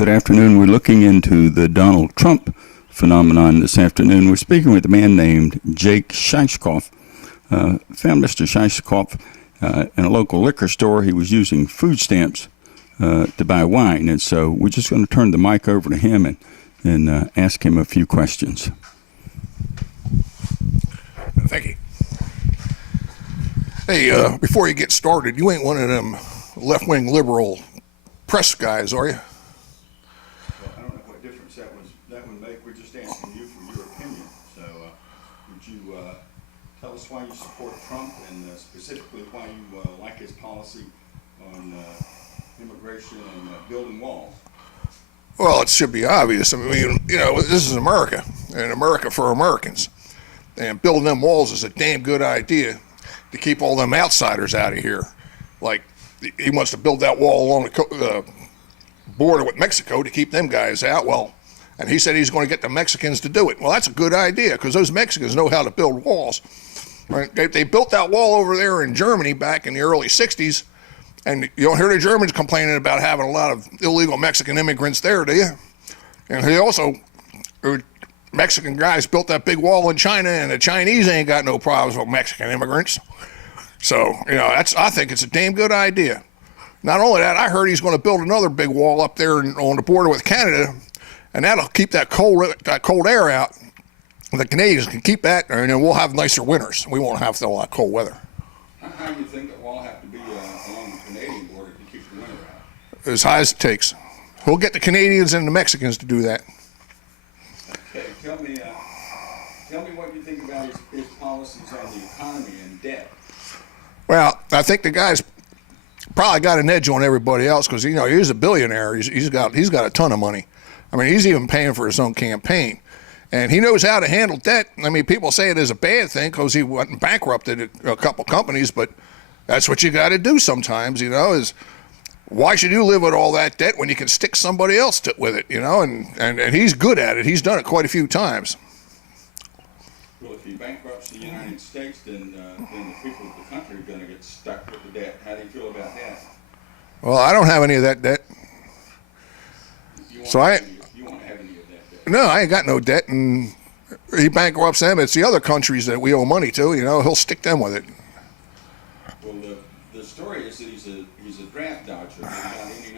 Good afternoon. We're looking into the Donald Trump phenomenon this afternoon. We're speaking with a man named Jake Scheisskopf. Found Mr. Scheisskopf in a local liquor store. He was using food stamps to buy wine, and so we're just going to turn the mic over to him and ask him a few questions. Thank you. Hey, before you get started, you ain't one of them left-wing liberal press guys, are you? Well, I don't know what difference that would make. We're just asking you for your opinion. So would you tell us why you support Trump and specifically why you like his policy on immigration and building walls? Well, it should be obvious. I mean, you know, this is America, and America for Americans. And building them walls is a damn good idea to keep all them outsiders out of here. Like, he wants to build that wall along the border with Mexico to keep them guys out. Well, and he said he's going to get the Mexicans to do it. Well, that's a good idea because those Mexicans know how to build walls. Right? They built that wall over there in Germany back in the early 60s. And you don't hear the Germans complaining about having a lot of illegal Mexican immigrants there, do you? And he also, Mexican guys built that big wall in China, and the Chinese ain't got no problems with Mexican immigrants. So, you know, I think it's a damn good idea. Not only that, I heard he's going to build another big wall up there on the border with Canada, and that'll keep that cold air out. The Canadians can keep that, and then we'll have nicer winters. We won't have a lot of cold weather. How do you think that wall have to be along the Canadian border to keep the winter out? As high as it takes. We'll get the Canadians and the Mexicans to do that. Okay, tell me what you think about his policies on the economy and debt. Well, I think the guy's probably got an edge on everybody else because, you know, he's a billionaire. He's got a ton of money. I mean, he's even paying for his own campaign. And he knows how to handle debt. I mean, people say it is a bad thing because he went and bankrupted a couple companies, but that's what you got to do sometimes, you know, is why should you live with all that debt when you can stick somebody else with it, you know? And he's good at it. He's done it quite a few times. Well, if he bankrupts the United States, then the people of the country are going to get stuck with the debt. How do you feel about that? Well, I don't have any of that debt. You won't have any of that debt? No, I ain't got no debt, and he bankrupts them. It's the other countries that we owe money to, you know, he'll stick them with it. Well, the story is that he's a draft dodger.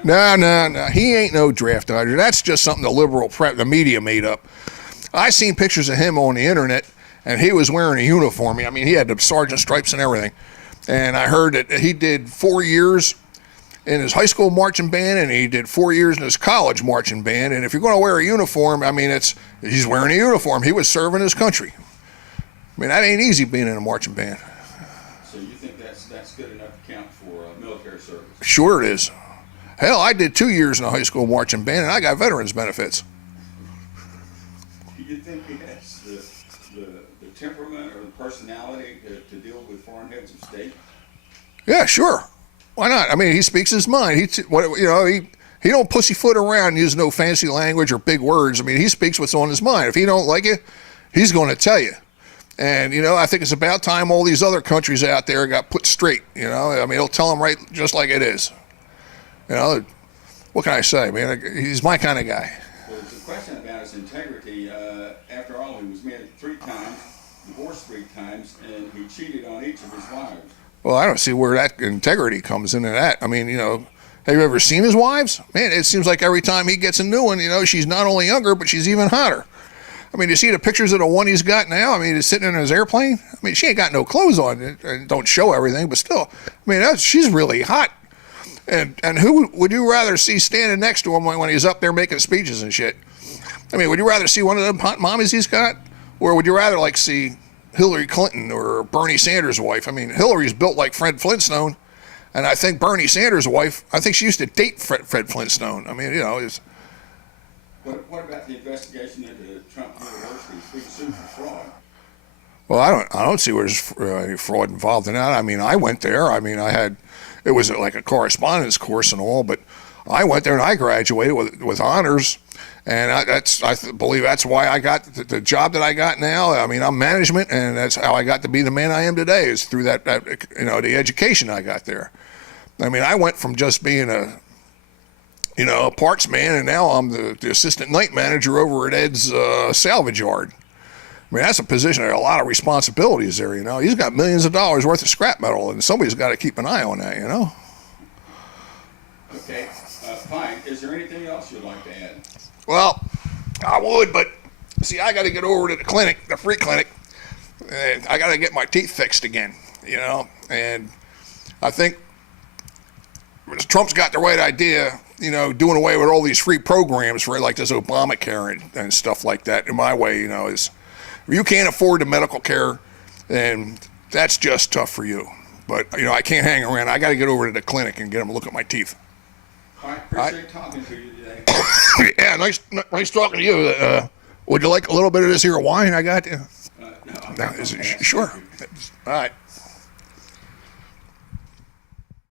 No, he ain't no draft dodger. That's just something the media made up. I seen pictures of him on the internet, and he was wearing a uniform. I mean, he had the sergeant stripes and everything. And I heard that he did 4 years in his high school marching band, and he did 4 years in his college marching band. And if you're going to wear a uniform, I mean, he's wearing a uniform. He was serving his country. I mean, that ain't easy being in a marching band. So you think that's good enough to count for military service? Sure it is. Hell, I did 2 years in a high school marching band, and I got veterans benefits. Do you think he has the temperament or the personality to deal with foreign heads of state? Yeah, sure. Why not? I mean, he speaks his mind. He don't pussyfoot around using no fancy language or big words. I mean, he speaks what's on his mind. If he don't like it, he's going to tell you. And, you know, I think it's about time all these other countries out there got put straight, you know. I mean, he'll tell them right just like it is. You know, what can I say, man? He's my kind of guy. Well, it's a question about his integrity. After all, he was married 3 times, divorced 3 times, and he cheated on each of his wives. Well, I don't see where that integrity comes into that. I mean, you know, have you ever seen his wives? Man, it seems like every time he gets a new one, you know, she's not only younger, but she's even hotter. I mean, you see the pictures of the one he's got now? I mean, he's sitting in his airplane. I mean, she ain't got no clothes on. And don't show everything, but still. I mean, she's really hot. And who would you rather see standing next to him when he's up there making speeches and shit? I mean, would you rather see one of them hot mommies he's got? Or would you rather, like, see Hillary Clinton or Bernie Sanders' wife? I mean, Hillary's built like Fred Flintstone. And I think Bernie Sanders' wife, I think she used to date Fred Flintstone. I mean, you know, What about the investigation into Trump University being sued for fraud? Well, I don't see where there's any fraud involved in that. I mean, I went there. I mean, it was like a correspondence course and all, but I went there and I graduated with honors, and I believe that's why I got the job that I got now. I mean, I'm management, and that's how I got to be the man I am today, is through that you know, the education I got there. I mean, I went from just being a parts man, and now I'm the assistant night manager over at Ed's salvage yard. I mean, that's a position that a lot of responsibilities there, He's got millions of dollars worth of scrap metal, and somebody's got to keep an eye on that, Okay, fine. Is there anything else you'd like to add? Well, I would, but see, I got to get over to the clinic, the free clinic, and I got to get my teeth fixed again, And I think Trump's got the right idea, doing away with all these free programs for like this Obamacare and stuff like that. In my way, is if you can't afford the medical care, then that's just tough for you. But I can't hang around. I got to get over to the clinic and get them to look at my teeth. I appreciate talking to you today. Yeah, nice talking to you. Would you like a little bit of this here wine I got? No, Sure. All right.